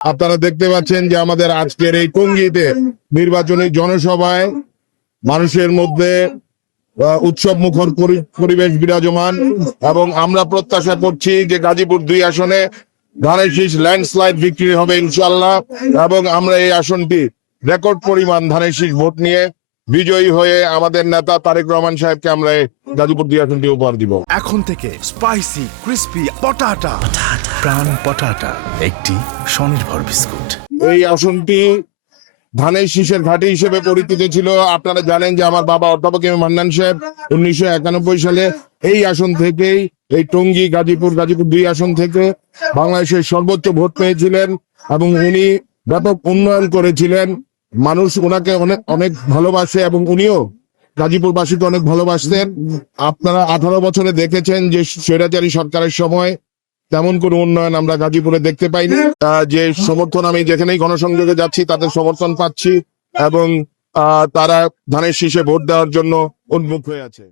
আপনারা দেখতে পাচ্ছেন যে আমাদের আজকের এই টঙ্গীতে নির্বাচনী জনসভায় মানুষের মধ্যে উৎসব মুখর পরিবেশ বিরাজমান এবং আমরা প্রত্যাশা করছি যে গাজীপুর 2 আসনে ধানের শীষ ল্যান্ডস্লাইড বিক্রি হবে ইনশাল্লাহ এবং আমরা এই আসনটি রেকর্ড পরিমাণ ধানের শীষ ভোট নিয়ে বিজয়ী হয়ে আমাদের নেতা তারেক রহমান সাহেবকে আমরা গাজীপুর 2 আসনটি উপহার দিব। এখন থেকে স্পাইসি ক্রিস্পি পটাটা প্রাণ পটাটা একটি স্বনির্ভর বিস্কুট। এই আসনটি ধানের শীষের ঘাঁটি হিসেবে পরিচিত ছিল। আপনারা জানেন যে আমার বাবা অধ্যাপক এম মান্নান সাহেব 1991 সালে এই আসন থেকেই এই টঙ্গী গাজীপুর 2 আসন থেকে বাংলাদেশের সর্বোচ্চ ভোট পেয়েছিলেন এবং উনি ব্যাপক উন্নয়ন করেছিলেন। মানুষ ওনাকে অনেক অনেক ভালোবাসে এবং উনিও গাজীপুরবাসীকে অনেক ভালোবাসতেন। আপনারা 18 বছরে দেখেছেন যে স্বৈরাচারী সরকারের সময় তেমন কোনো উন্নয়ন আমরা গাজীপুরে দেখতে পাইনি। যে সমর্থন আমি যেখানেই গণসংযোগে যাচ্ছি তাদের সমর্থন পাচ্ছি এবং তারা ধানের শীষে ভোট দেওয়ার জন্য উন্মুখ হয়ে আছে।